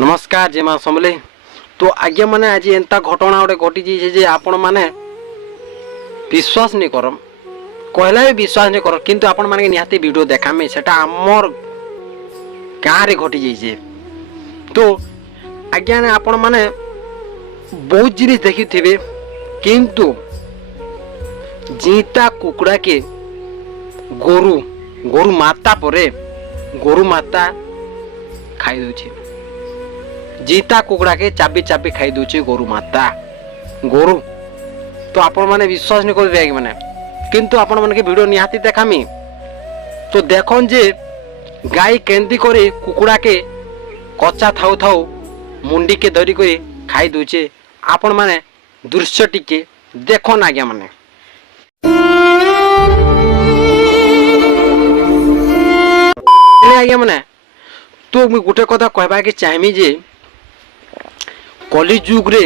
नमस्कार जय मां समले। तो आज्ञा मैंने आज एंता घटना गोटे घटी जाइए जे आपण मैंने विश्वास नहीं करम कहला भी विश्वास नहीं कर किंतु आपण माने निहाती वीडियो देखामे सेटा आमर गाँव रे घटी जाइए। तो आज्ञा ने आपण माने बहुत जिनिस देखी थे किंतु जीता कुकुड़ा के गोरु गोरु माता परे गोरु माता खाई दउछे। जीता कुकुड़ा के चाबी चाबी खाई दउछे गोरु माता गोरु। तो आपण माने विश्वास नहीं कर कि माने किंतु आपण माने के वीडियो निहाती देखामी। तो देखन जे गाय केंदी करे कुकुड़ा के कच्चा थाउ थाउ मुंडी के धरी करे खाई दउछे। आपण माने दृश्य टिके देखन आज्ञा माने आज्ञा माने। तो मुझे गोटे कथा कहबा के चाहमी जे कली जुग रे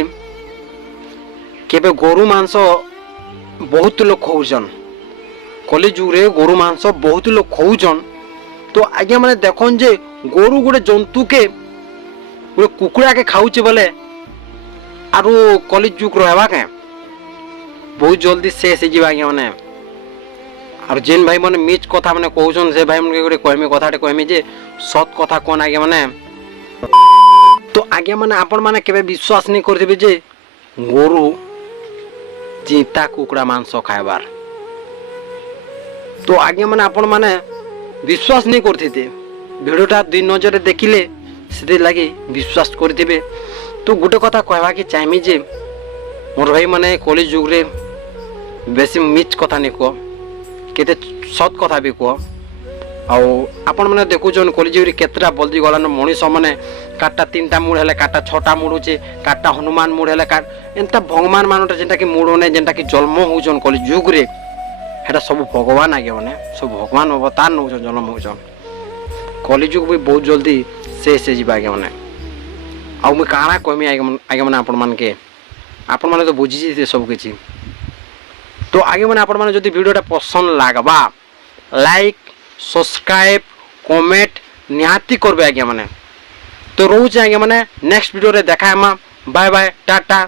केबे गोरु मांस बहुत लोग खाऊन। कली जुग रे गोरु मांस बहुत लोग खाऊन। तो आज्ञा माने देखन जे गोरु गोटे जंतु के गोटे कुकुड़ा के खाऊचे बोले आरु कली जुग रहबा के बहुत जल्दी शेष हो आज्ञा माने। और जेन भाई मैंने मिच कथा मैंने कहउछन से भाई मन के कहमी कथाटे कहमी जे सत कथा कोन आज्ञा माने। तो आज्ञा माने आपण माने केबे विश्वास नहीं करथिबे जे गोरु जीता कुकुड़ा मांस खाइबार। तो आज्ञा माने आपण माने विश्वास नहीं करथिते वीडियोटा दुई नजर देखिले से लगे विश्वास करथिबे। तो गोटे कथा कहबा के चाहमी जे मोर भाई माने कली जुग रे बेसी मिच कथा नहीं कह केते सत कथा भी कह। आपण मैंने देखुन कलिजुरी केतटा बल्दी गलान मनीष मैंने काटा 3टा मुड़ है काटा 6टा मुड़ुचे काटा हनुमान मुड़ है एंता भगवान मानटा जेनटा कि मुड़ने जेनटा कि जन्म होउछन कलिजुग रे हेटा सब भगवान आगे माने सब भगवान अवतार नौछन जन्म होउछन। कलिजुग भी बहुत जल्दी शेष हो आगे माने। आउ मुझे काଣା कहमी आगे माने आपण मान के आपण माने तो बुझी सब किछि। तो आगे मैंने आपण माने जदि वीडियोटा पसंद लागबा लाइक सब्सक्राइब कमेंट निहाती करबे आज्ञा माने। तो रोचे आज्ञा माने नेक्स्ट वीडियो रे देखा बाय बाय टाटा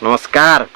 नमस्कार।